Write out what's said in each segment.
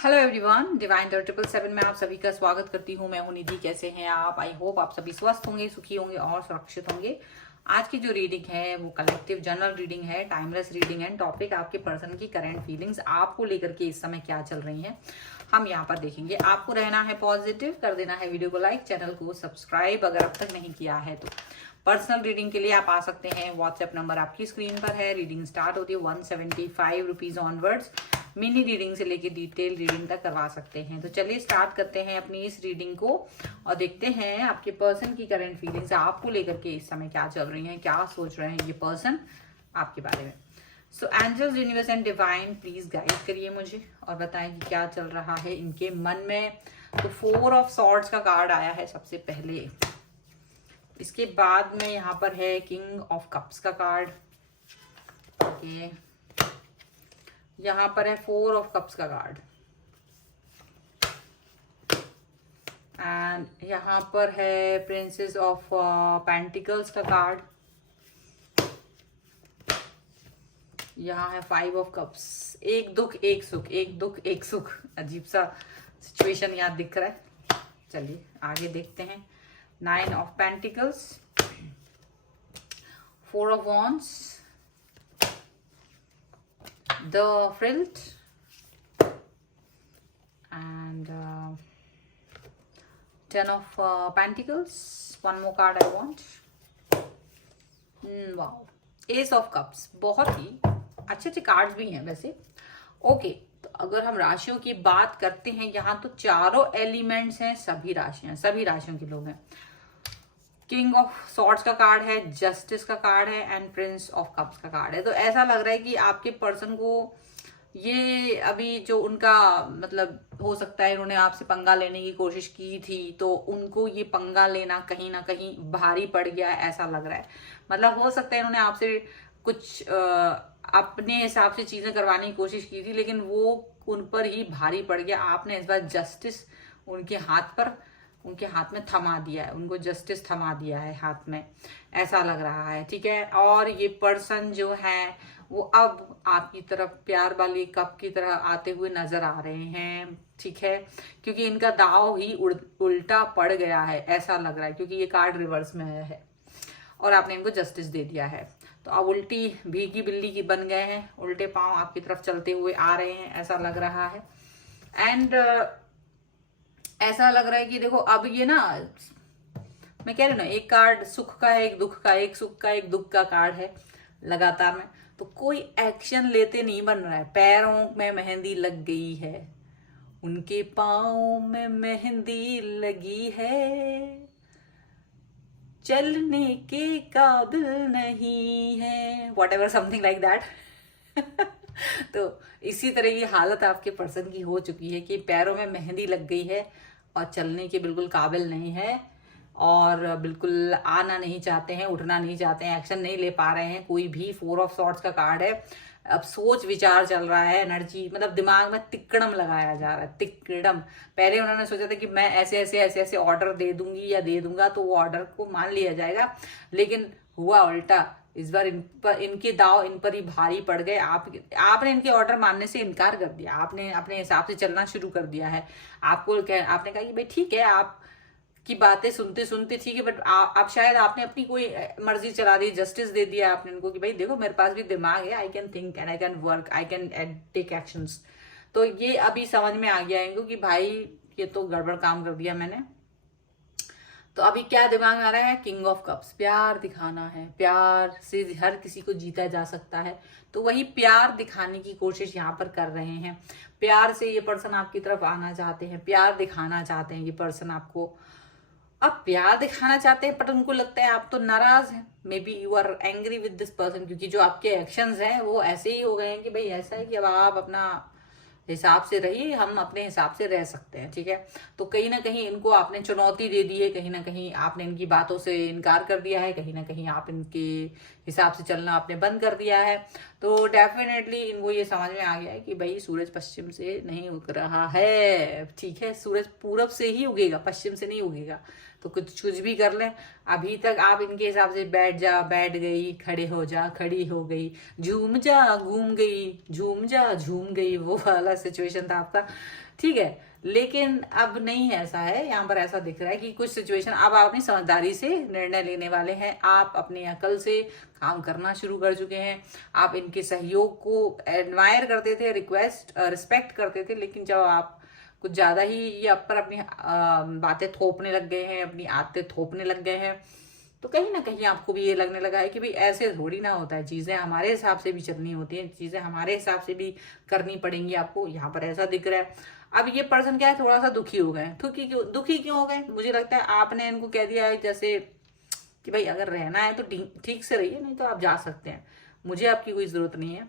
Hello everyone, divine 777 में आप सभी का स्वागत करती हूँ। मैं हूँ निधि। कैसे हैं आप? आई होप आप सभी स्वस्थ होंगे, सुखी होंगे और सुरक्षित होंगे। आज की जो रीडिंग है वो कलेक्टिव जनरल रीडिंग है, टाइमलेस रीडिंग है। टॉपिक आपके पर्सन की करंट फीलिंग्स आपको लेकर के इस समय क्या चल रही हैं, हम यहाँ पर देखेंगे। आपको रहना है पॉजिटिव, कर देना है वीडियो को लाइक, चैनल को सब्सक्राइब अगर अब तक नहीं किया है तो। पर्सनल रीडिंग के लिए आप आ सकते हैं। व्हाट्सएप नंबर आपकी स्क्रीन पर है। रीडिंग स्टार्ट होती है 175 रुपीज ऑनवर्ड्स। मिनी रीडिंग से लेके डिटेल रीडिंग तक करवा सकते हैं। तो चलिए स्टार्ट करते हैं अपनी इस रीडिंग को और देखते हैं आपके पर्सन की करंट फीलिंग्स आपको लेकर के इस समय क्या चल रही हैं, क्या सोच रहे हैं ये पर्सन आपके बारे में। So angels, universe and divine, please guide करिए मुझे और बताएं कि क्या चल रहा है इनके मन में। तो 4 ऑफ सॉर्ड्स का कार्ड आया है सबसे पहले। इसके बाद में यहाँ पर है किंग ऑफ कप्स का कार्ड। ओके, यहाँ पर है 4 ऑफ कप्स का कार्ड एंड यहाँ पर है प्रिंसेस ऑफ पेंटिकल्स का कार्ड। यहाँ है 5 ऑफ कप्स। एक दुख एक सुख, एक दुख एक सुख। अजीब सा सिचुएशन यहाँ दिख रहा है। चलिए आगे देखते हैं। 9 of pentacles, 4 of wands, the Frilt and 10 of Pentacles. One more card I want. Wow, Ace of Cups। बहुत ही अच्छे अच्छे कार्ड्स भी हैं वैसे। ओके, तो अगर हम राशियों की बात करते हैं यहाँ तो चारों एलिमेंट्स हैं, सभी राशियों के लोग हैं। किंग ऑफ सॉर्ड्स का कार्ड है, जस्टिस का कार्ड है एंड प्रिंस ऑफ कप्स का कार्ड है। तो ऐसा लग रहा है कि आपके पर्सन को ये अभी जो उनका मतलब हो सकता है इन्होंने आपसे पंगा लेने की कोशिश की थी, तो उनको ये पंगा लेना कहीं ना कहीं भारी पड़ गया है, ऐसा लग रहा है। मतलब हो सकता है इन्होंने आपसे कुछ अपने हिसाब से चीजें करवाने की कोशिश की थी, लेकिन वो उन पर ही भारी पड़ गया। आपने इस बार जस्टिस उनके हाथ में थमा दिया है, उनको जस्टिस थमा दिया है हाथ में, ऐसा लग रहा है। ठीक है, और ये पर्सन जो है वो अब आपकी तरफ प्यार वाली कप की तरह आते हुए नजर आ रहे हैं। ठीक है, क्योंकि इनका दाव ही उल्टा पड़ गया है, ऐसा लग रहा है, क्योंकि ये कार्ड रिवर्स में आया है और आपने इनको जस्टिस दे दिया है। तो अब उल्टी भीगी बिल्ली की बन गए हैं, उल्टे पांव आपकी तरफ चलते हुए आ रहे हैं, ऐसा लग रहा है। एंड ऐसा लग रहा है कि देखो अब ये ना, मैं कह रही हूँ ना, एक कार्ड सुख का है, एक दुख का, एक सुख का एक दुख का कार्ड है लगातार में। तो कोई एक्शन लेते नहीं बन रहा है। पैरों में मेहंदी लग गई है, उनके पाँव में मेहंदी लगी है, चलने के काबिल नहीं है, what ever something like that. तो इसी तरह की हालत आपके पर्सन की हो चुकी है कि पैरों में मेहंदी लग गई है और चलने के बिल्कुल काबिल नहीं है और बिल्कुल आना नहीं चाहते हैं, उठना नहीं चाहते हैं, एक्शन नहीं ले पा रहे हैं कोई भी। 4 ऑफ सॉर्ड्स का कार्ड है। अब सोच विचार चल रहा है, एनर्जी मतलब दिमाग में तिकड़म लगाया जा रहा है, तिकड़म। पहले उन्होंने सोचा था कि मैं ऐसे ऐसे ऑर्डर दे दूंगी या दे दूंगा तो वो ऑर्डर को मान लिया जाएगा, लेकिन हुआ उल्टा। इस बार इनके दाव इन पर ही भारी पड़ गए। आपने इनके ऑर्डर मानने से इनकार कर दिया, आपने अपने हिसाब से चलना शुरू कर दिया है। आपने कहा कि भाई ठीक है, आप की बातें सुनते सुनते ठीक है, बट आप शायद आपने अपनी कोई मर्जी चला दी, जस्टिस दे दिया आपने इनको कि भाई देखो मेरे पास भी दिमाग है, I can think and I can work, I can take actions. तो ये अभी समझ में आ गया इनको कि भाई ये तो गड़बड़ काम कर दिया मैंने। तो अभी क्या दिमाग में आ रहा है? King of cups. प्यार दिखाना है, प्यार से हर किसी को जीता जा सकता है, तो वही प्यार दिखाने की कोशिश यहाँ पर कर रहे हैं। प्यार से ये पर्सन आपकी तरफ आना चाहते हैं, प्यार दिखाना चाहते हैं ये पर्सन आपको। अब प्यार दिखाना चाहते हैं बट उनको लगता है आप तो नाराज हैं, maybe you are angry with this person, क्योंकि जो आपके एक्शंस हैं वो ऐसे ही हो गए हैं कि भाई ऐसा है कि अब आप अपना हिसाब से रहिए, हम अपने हिसाब से रह सकते हैं। ठीक है, तो कहीं ना कहीं इनको आपने चुनौती दे दी है, कहीं ना कहीं आपने इनकी बातों से इनकार कर दिया है, कहीं ना कहीं आप इनके हिसाब से चलना आपने बंद कर दिया है। तो डेफिनेटली इनको ये समझ में आ गया है कि भाई सूरज पश्चिम से नहीं उग रहा है। ठीक है, सूरज पूरब से ही उगेगा, पश्चिम से नहीं उगेगा। तो कुछ कुछ भी कर लें। अभी तक आप इनके हिसाब से बैठ जा बैठ गई, खड़े हो जा खड़ी हो गई, झूम जा घूम गई, झूम जा झूम गई, वो वाला सिचुएशन था आपका, ठीक है। लेकिन अब नहीं ऐसा है, यहाँ पर ऐसा दिख रहा है कि कुछ सिचुएशन अब आप अपनी समझदारी से निर्णय लेने वाले हैं, आप अपनी अकल से काम करना शुरू कर चुके हैं। आप इनके सहयोग को एडमायर करते थे, रिस्पेक्ट करते थे, लेकिन जब आप कुछ ज्यादा ही ये आप पर अपनी बातें थोपने लग गए हैं, अपनी आदतें थोपने लग गए हैं, तो कहीं ना कहीं आपको भी ये लगने लगा है कि भाई ऐसे थोड़ी ना होता है, चीजें हमारे हिसाब से भी चलनी होती हैं, चीजें हमारे हिसाब से भी करनी पड़ेंगी आपको। यहाँ पर ऐसा दिख रहा है। अब ये पर्सन क्या है, थोड़ा सा दुखी हो गए। दुखी क्यों हो गए? मुझे लगता है आपने इनको कह दिया है जैसे कि भाई अगर रहना है तो ठीक से रहिए, नहीं तो आप जा सकते हैं, मुझे आपकी कोई जरूरत नहीं है।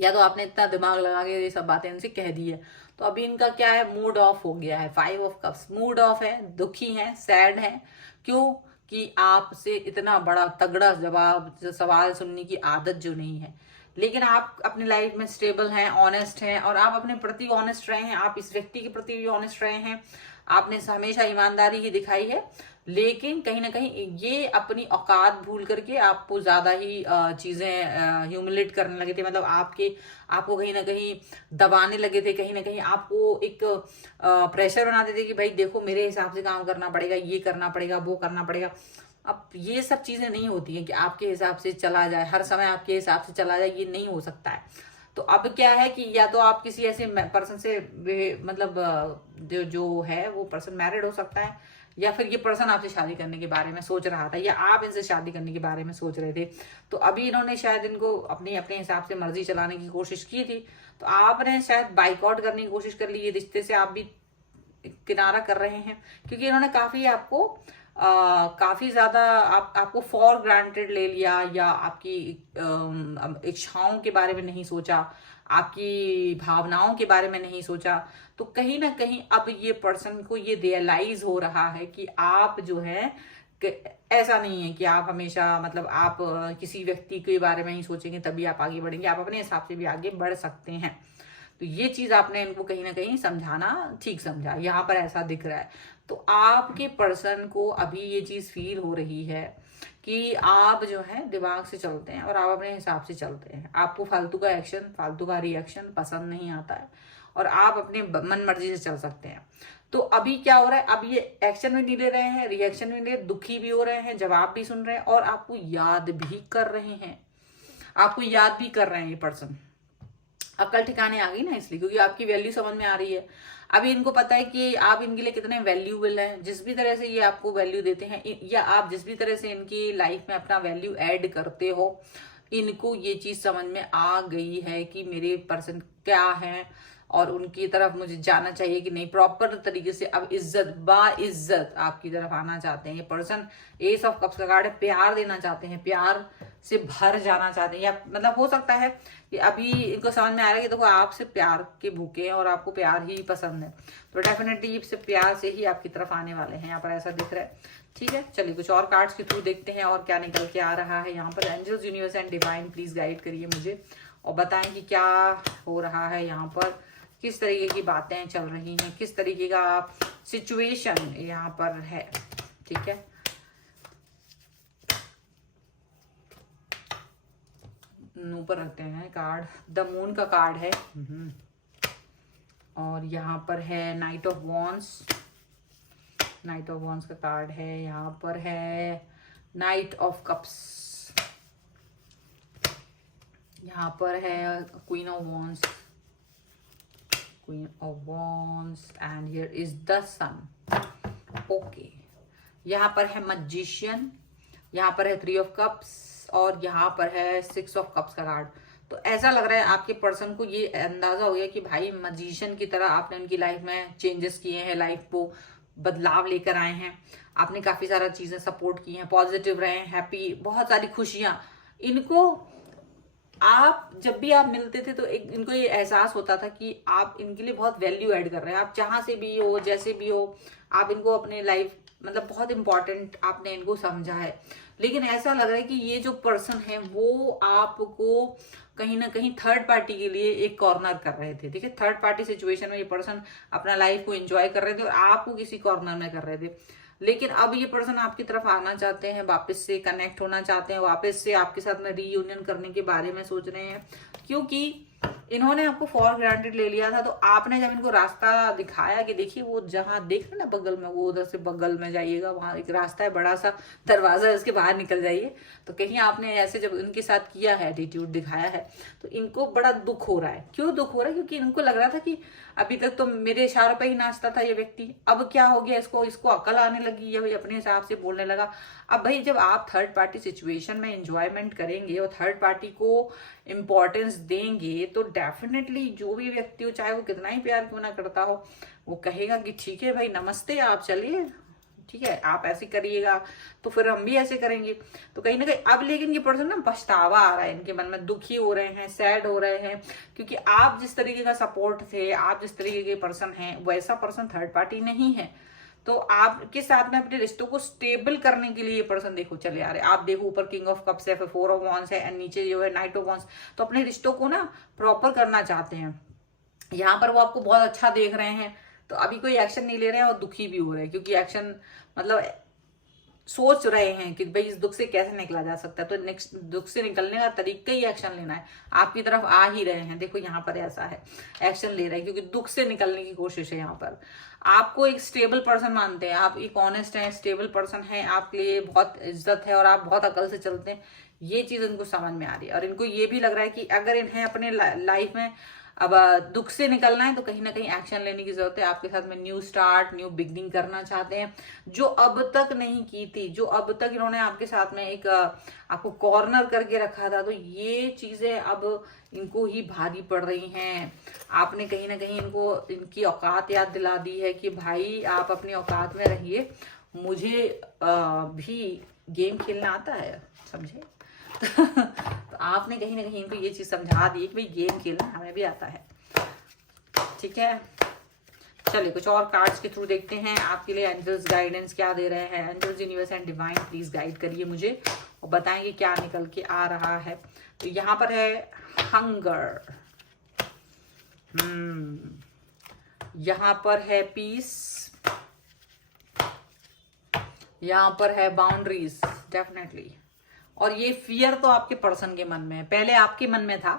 या तो आपने इतना दिमाग लगा के ये सब बातें इनसे कह दी है। तो अभी इनका क्या है, मूड ऑफ हो गया है। 5 ऑफ कप्स, मूड ऑफ है, दुखी है, सैड है। क्यों? कि आपसे इतना बड़ा तगड़ा जवाब सवाल सुनने की आदत जो नहीं है। लेकिन आप अपनी लाइफ में स्टेबल हैं, ऑनेस्ट हैं, और आप अपने प्रति ऑनेस्ट रहे हैं, आप इस व्यक्ति के प्रति भी ऑनेस्ट रहे हैं, आपने हमेशा ईमानदारी ही दिखाई है। लेकिन कहीं ना कहीं ये अपनी औकात भूल करके आपको ज्यादा ही चीजें ह्यूमिलेट करने लगे थे, मतलब आपको कहीं ना कहीं दबाने लगे थे, कहीं ना कहीं आपको एक प्रेशर बनाते थे कि भाई देखो मेरे हिसाब से काम करना पड़ेगा, ये करना पड़ेगा, वो करना पड़ेगा। अब ये सब चीजें नहीं होती हैं कि आपके हिसाब से चला जाए, हर समय आपके हिसाब से चला जाए, ये नहीं हो सकता है। तो अब क्या है कि या तो आप किसी ऐसे पर्सन से मतलब जो है वो पर्सन मैरिड हो सकता है, या फिर ये पर्सन आपसे शादी करने के बारे में सोच रहा था, या आप इनसे शादी करने के बारे में सोच रहे थे। तो अभी इन्होंने शायद इनको अपने हिसाब से मर्जी चलाने की कोशिश की थी, तो आपने शायद बाइकआउट करने की कोशिश कर ली, ये रिश्ते से आप भी किनारा कर रहे हैं। क्योंकि इन्होंने काफी आपको काफी ज्यादा आपको फॉर ग्रांटेड ले लिया, या आपकी इच्छाओं के बारे में नहीं सोचा, आपकी भावनाओं के बारे में नहीं सोचा। तो कहीं ना कहीं अब ये पर्सन को ये रियलाइज हो रहा है कि आप जो है ऐसा नहीं है कि आप हमेशा मतलब आप किसी व्यक्ति के बारे में ही सोचेंगे तभी आप आगे बढ़ेंगे, आप अपने हिसाब से भी आगे बढ़ सकते हैं। तो ये चीज आपने इनको कहीं ना कहीं समझाना ठीक समझा, यहाँ पर ऐसा दिख रहा है। तो आपके पर्सन को अभी ये चीज फील हो रही है कि आप जो है दिमाग से चलते हैं और आप अपने हिसाब से चलते हैं, आपको फालतू का एक्शन, फालतू का रिएक्शन पसंद नहीं आता है, और आप अपने मन मर्जी से चल सकते हैं। तो अभी क्या हो रहा है, अब ये एक्शन भी नहीं ले रहे हैं, रिएक्शन भी नहीं ले, दुखी भी हो रहे हैं, जवाब भी सुन रहे हैं, और आपको याद भी कर रहे हैं, आपको याद भी कर रहे हैं ये पर्सन। अक्ल ठिकाने आ गई ना, इसलिए क्योंकि आपकी वैल्यू समझ में आ रही है। अभी इनको पता है कि आप इनके लिए कितने वैल्यूएबल हैं, जिस भी तरह से ये आपको वैल्यू देते हैं, या आप जिस भी तरह से इनकी लाइफ में अपना वैल्यू ऐड करते हो, इनको ये चीज समझ में आ गई है कि मेरे पर्सन क्या है, और उनकी तरफ मुझे जाना चाहिए कि नहीं। प्रॉपर तरीके से अब इज्जत आपकी तरफ आना चाहते हैं ये पर्सन। एस ऑफ कप्स का कार्ड है, प्यार देना चाहते हैं, प्यार से भर जाना चाहते हैं, या मतलब हो सकता है कि अभी इनको समझ में आ रहा है कि देखो आपसे प्यार के भूखे हैं और आपको प्यार ही पसंद है, तो डेफिनेटली इससे प्यार से ही आपकी तरफ आने वाले हैं, यहाँ पर ऐसा दिख रहा है। ठीक है, चलिए कुछ और कार्ड्स के थ्रू देखते हैं और क्या निकल के आ रहा है यहाँ पर। Angels, universe and divine please guide करिए मुझे और बताएं कि क्या हो रहा है यहाँ पर, किस तरीके की बातें चल रही हैं, किस तरीके का सिचुएशन यहाँ पर है। ठीक है, ऊपर रखते हैं कार्ड। द मून का कार्ड है, और यहाँ पर है night of wands, night of wands का कार्ड है। यहाँ पर है नाइट ऑफ कप्स, यहाँ पर है queen of wands, queen of wands, and here is the sun. Okay, यहाँ पर है मैजिशियन, यहाँ पर है 3 ऑफ कप्स, और यहाँ पर है 6 ऑफ कप्स का कार्ड। तो ऐसा लग रहा है आपके पर्सन को ये अंदाजा हो गया कि भाई मैजिशियन की तरह आपने उनकी लाइफ में चेंजेस किए हैं, लाइफ को बदलाव लेकर आए हैं, आपने काफी सारा चीजें सपोर्ट की हैं, पॉजिटिव रहे हैं, हैप्पी, बहुत सारी खुशियां। इनको आप जब भी आप मिलते थे तो इनको ये एहसास होता था कि आप इनके लिए बहुत वैल्यू ऐड कर रहे हैं, आप जहां से भी हो, जैसे भी हो, आप इनको अपने लाइफ मतलब बहुत इंपॉर्टेंट आपने इनको समझा है। लेकिन ऐसा लग रहा है कि ये जो पर्सन है वो आपको कहीं ना कहीं थर्ड पार्टी के लिए एक कॉर्नर कर रहे थे। ठीक है, थर्ड पार्टी सिचुएशन में ये पर्सन अपना लाइफ को एंजॉय कर रहे थे और आपको किसी कॉर्नर में कर रहे थे। लेकिन अब ये पर्सन आपकी तरफ आना चाहते हैं, वापस से कनेक्ट होना चाहते हैं, वापस से आपके साथ में रीयूनियन करने के बारे में सोच रहे हैं, क्योंकि इन्होंने आपको फॉर ग्रांटेड ले लिया था। तो आपने जब इनको रास्ता दिखाया कि देखिए वो जहां देख रहे ना बगल में, वो उधर से बगल में जाइएगा, वहां एक रास्ता है, बड़ा सा दरवाजा है, उसके बाहर निकल जाइए। तो कहीं आपने ऐसे जब इनके साथ किया है, एटीट्यूड दिखाया है, तो इनको बड़ा दुख हो रहा है। क्यों दुख हो रहा है? क्योंकि इनको लग रहा था कि अभी तक तो मेरे इशारों पे ही नाचता था ये व्यक्ति, अब क्या हो गया, इसको इसको अकल आने लगी, या भाई अपने हिसाब से बोलने लगा। अब भाई जब आप थर्ड पार्टी सिचुएशन में एंजॉयमेंट करेंगे और थर्ड पार्टी को इम्पोर्टेंस देंगे, तो डेफिनेटली जो भी व्यक्ति हो, चाहे वो कितना ही प्यार क्यों ना करता हो, वो कहेगा कि ठीक है भाई, नमस्ते, आप चलिए, ठीक है, आप ऐसे करिएगा तो फिर हम भी ऐसे करेंगे। तो कहीं ना कहीं अब लेकिन ये पर्सन ना पछतावा आ रहा है इनके मन में, दुखी हो रहे हैं, सैड हो रहे हैं, क्योंकि आप जिस तरीके का सपोर्ट थे, आप जिस तरीके के पर्सन हैं, वैसा पर्सन थर्ड पार्टी नहीं है। तो आपके साथ में अपने रिश्तों को स्टेबल करने के लिए ये पर्सन देखो चले आ रहे हैं। आप देखो ऊपर किंग ऑफ कप्स है, फिर फोर ऑफ वॉन्ड्स है, एंड नीचे जो है नाइट ऑफ वॉन्ड्स। तो अपने रिश्तों को ना प्रॉपर करना चाहते हैं। यहाँ पर वो आपको बहुत अच्छा देख रहे हैं, तो अभी कोई एक्शन नहीं ले रहे हैं और दुखी भी हो रहे हैं, क्योंकि एक्शन मतलब सोच रहे हैं कि भाई इस दुख से कैसे निकला जा सकता है। तो नेक्स्ट दुख से निकलने का तरीका ही एक्शन लेना है। आपकी तरफ आ ही रहे हैं, देखो यहाँ पर ऐसा है, एक्शन ले रहे हैं, क्योंकि दुख से निकलने की कोशिश है। यहाँ पर आपको एक स्टेबल पर्सन मानते हैं, आप एक ऑनेस्ट हैं, स्टेबल पर्सन हैं, आपके लिए बहुत इज्जत है और आप बहुत अकल से चलते हैं। ये चीज इनको समझ में आ रही है, और इनको ये भी लग रहा है कि अगर इन्हें अपने लाइफ में अब दुख से निकलना है, तो कहीं ना कहीं एक्शन लेने की जरूरत है। आपके साथ में न्यू स्टार्ट, न्यू बिगनिंग करना चाहते हैं, जो अब तक नहीं की थी, जो अब तक इन्होंने आपके साथ में एक आपको कॉर्नर करके रखा था। तो ये चीजें अब इनको ही भारी पड़ रही हैं। आपने कहीं ना कहीं इनको इनकी औकात याद दिला दी है कि भाई आप अपनी औकात में रहिए, मुझे भी गेम खेलना आता है, समझे। तो आपने कहीं ना कहीं इनको ये चीज समझा दी कि भाई गेम खेलना हमें भी आता है, ठीक है। चलिए कुछ और कार्ड्स के थ्रू देखते हैं आपके लिए एंजल्स गाइडेंस क्या दे रहे हैं। Angels, universe and divine please guide करिए मुझे और बताएंगे क्या निकल के आ रहा है। तो यहाँ पर है हंगर, यहाँ पर है पीस, यहाँ पर है बाउंड्रीज डेफिनेटली। और ये फियर तो आपके पर्सन के मन में है, पहले आपके मन में था,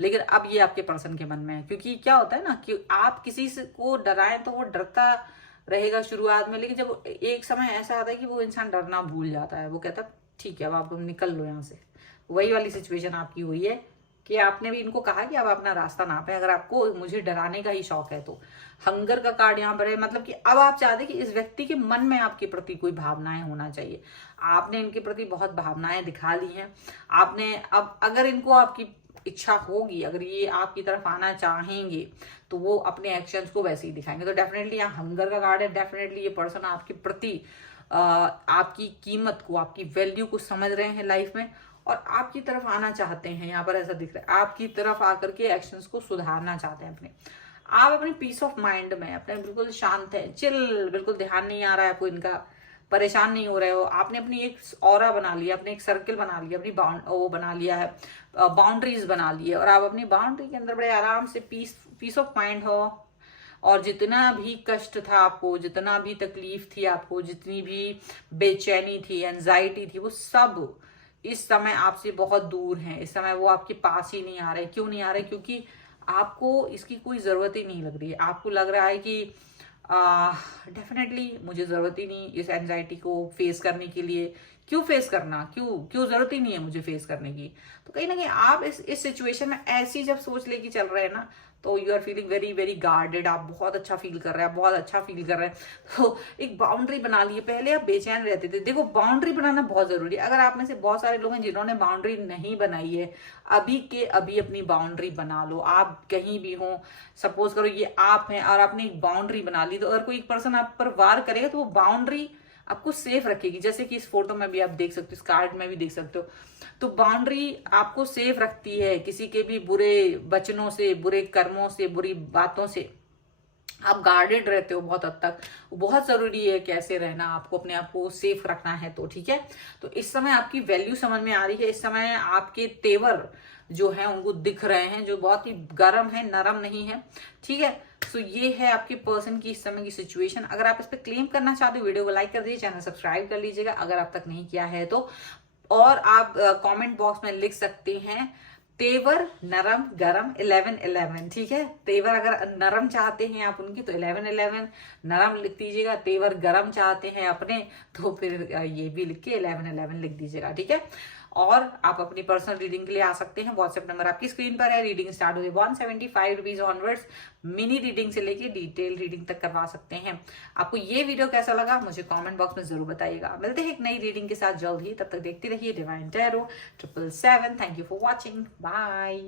लेकिन अब ये आपके पर्सन के मन में है। क्योंकि क्या होता है ना कि आप किसी से को डराएं तो वो डरता रहेगा शुरुआत में, लेकिन जब एक समय ऐसा आता है कि वो इंसान डरना भूल जाता है, वो कहता है ठीक है अब आप निकल लो यहाँ से। वही वाली सिचुएशन आपकी हुई है कि आपने भी इनको कहा कि आप अपना रास्ता नापें, अगर आपको मुझे डराने का ही शौक है तो। हंगर का कार्ड यहाँ पर है, मतलब कि अब आप चाहते कि इस व्यक्ति के मन में आपके प्रति कोई भावनाएं होना चाहिए। आपने इनके प्रति बहुत भावनाएं दिखा ली हैं। आपने अब अगर इनको आपकी इच्छा होगी, अगर ये आपकी तरफ आना चाहेंगे, तो वो अपने एक्शंस को वैसे ही दिखाएंगे। तो डेफिनेटली यहाँ हंगर का कार्ड है। डेफिनेटली ये पर्सन आपके प्रति आपकी कीमत को, आपकी वैल्यू को समझ रहे हैं लाइफ में, और आपकी तरफ आना चाहते हैं। यहाँ पर ऐसा दिख रहा है, आपकी तरफ आकर के एक्शंस को सुधारना चाहते हैं अपने। आप अपने पीस ऑफ माइंड में अपने बिल्कुल शांत है, चिल, बिल्कुल ध्यान नहीं आ रहा है आपको इनका, परेशान नहीं हो रहे हो। आपने अपनी एक ऑरा बना लिया, अपने एक सर्किल बना लिया, अपनी वो बना लिया है, बाउंड्रीज बना ली है, और आप अपनी बाउंड्री के अंदर बड़े आराम से पीस ऑफ माइंड हो। और जितना भी कष्ट था आपको, जितना भी तकलीफ थी आपको, जितनी भी बेचैनी थी, एंजाइटी थी, वो सब इस समय आपसे बहुत दूर हैं। इस समय वो आपके पास ही नहीं आ रहे। क्यों नहीं आ रहे? क्योंकि आपको इसकी कोई जरूरत ही नहीं लग रही है। आपको लग रहा है कि डेफिनेटली मुझे जरूरत ही नहीं इस एंजाइटी को फेस करने के लिए। क्यों फेस करना, क्यों जरूरत ही नहीं है मुझे फेस करने की। तो कहीं ना कहीं आप इस सिचुएशन में ऐसी जब सोच लेके चल रहे हैं ना, तो you are feeling very very guarded. आप बहुत अच्छा फील कर रहे हैं, बहुत अच्छा फील कर रहे हैं। तो एक बाउंड्री बना ली है। पहले आप बेचैन रहते थे। देखो बाउंड्री बनाना बहुत जरूरी है। अगर आप में से बहुत सारे लोग हैं जिन्होंने बाउंड्री नहीं बनाई है, अभी के अभी अपनी बाउंड्री बना लो। आप कहीं भी हो, सपोज करो ये आप हैं और आपने एक बाउंड्री बना ली, तो अगर कोई एक पर्सन आप पर वार करेगा तो वो बाउंड्री आपको सेफ रखेगी। जैसे कि इस फोटो में भी आप देख सकते हो, इस कार्ड में भी देख सकते हो। तो बाउंड्री आपको सेफ रखती है किसी के भी बुरे वचनों से, बुरे कर्मों से, बुरी बातों से। आप गार्डेड रहते हो बहुत हद तक। बहुत जरूरी है कैसे रहना, आपको अपने आप को सेफ रखना है। तो ठीक है, तो इस समय आपकी वैल्यू समझ में आ रही है। इस समय आपके तेवर जो है उनको दिख रहे हैं, जो बहुत ही गर्म है, नरम नहीं है। ठीक है, सो ये है आपके पर्सन की इस समय की सिचुएशन। अगर आप इस पे क्लेम करना चाहते हो वीडियो को लाइक कर दीजिए, चैनल सब्सक्राइब कर लीजिएगा अगर आप तक नहीं किया है तो। और आप कमेंट बॉक्स में लिख सकते हैं तेवर नरम गरम 1111, ठीक है। तेवर अगर नरम चाहते हैं आप उनकी तो 1111 नरम लिख दीजिएगा, तेवर गरम चाहते हैं अपने तो फिर ये भी लिख के 1111 लिख दीजिएगा, ठीक है। और आप अपनी पर्सनल रीडिंग के लिए आ सकते हैं, व्हाट्सएप नंबर आपकी स्क्रीन पर है। रीडिंग स्टार्ट होगी 175 रुपीज ऑनवर्ड्स। मिनी रीडिंग से लेके डिटेल रीडिंग तक करवा सकते हैं। आपको ये वीडियो कैसा लगा मुझे कमेंट बॉक्स में जरूर बताइएगा। मिलते हैं एक नई रीडिंग के साथ जल्द ही, तब तक देखते रहिए divine tarot 777। Thank you for watching, bye.